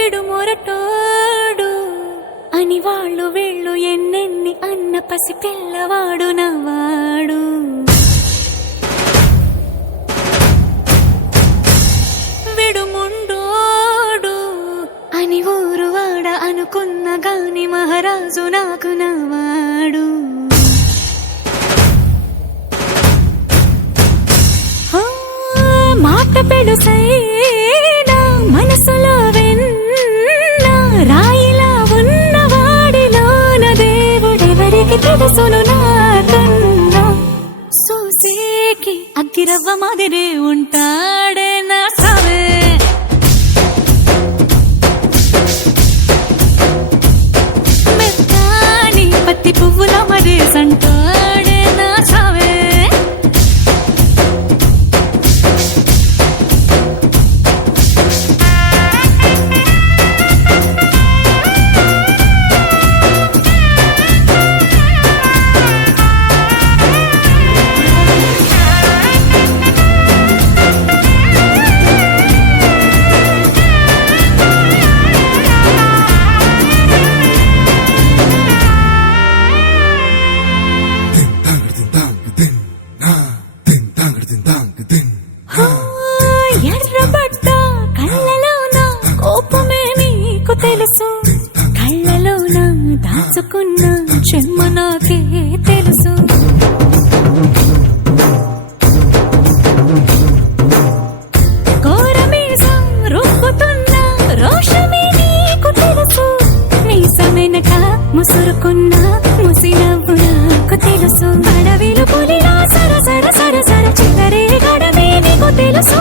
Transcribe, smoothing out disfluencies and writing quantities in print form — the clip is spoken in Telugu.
విడు మొరటోడు అని వాళ్ళు వీళ్ళు ఎన్నెన్ని అన్న పసి పిల్లవాడు నవ్వాడు. విడు ముండోడు అని ఊరు వాడ అనుకున్న గాని మహారాజు నాకు నవ్వాడు. మాట పెడుసైనా మనసులో వెన్న రాయిలా ఉన్నవాడిలోన దేవుడెవరికి తెలుసును నాకన్నా. సూసేకి అగ్గిరవ్వ మాదిరే ఉంటాడే నా సావే. మెత్తాని పత్తి పువ్వుల మరేసంటాడే నా సావే. ఎర్రబడ్డ కళ్ళలోన కోపమే నీకు తెలుసు, కళ్ళలోన దాచుకున్న చెమ్మ నాకే తెలుసు. కోరమీసం రుబ్బుతున్న రోషమే నీకు తెలుసు, మీసమెనక ముసురుకున్న ముసినవ్వు నాకు తెలుసు. అడవిలు పులిలా సర సర సర సర చివరే గడమే నీకు తెలుసు.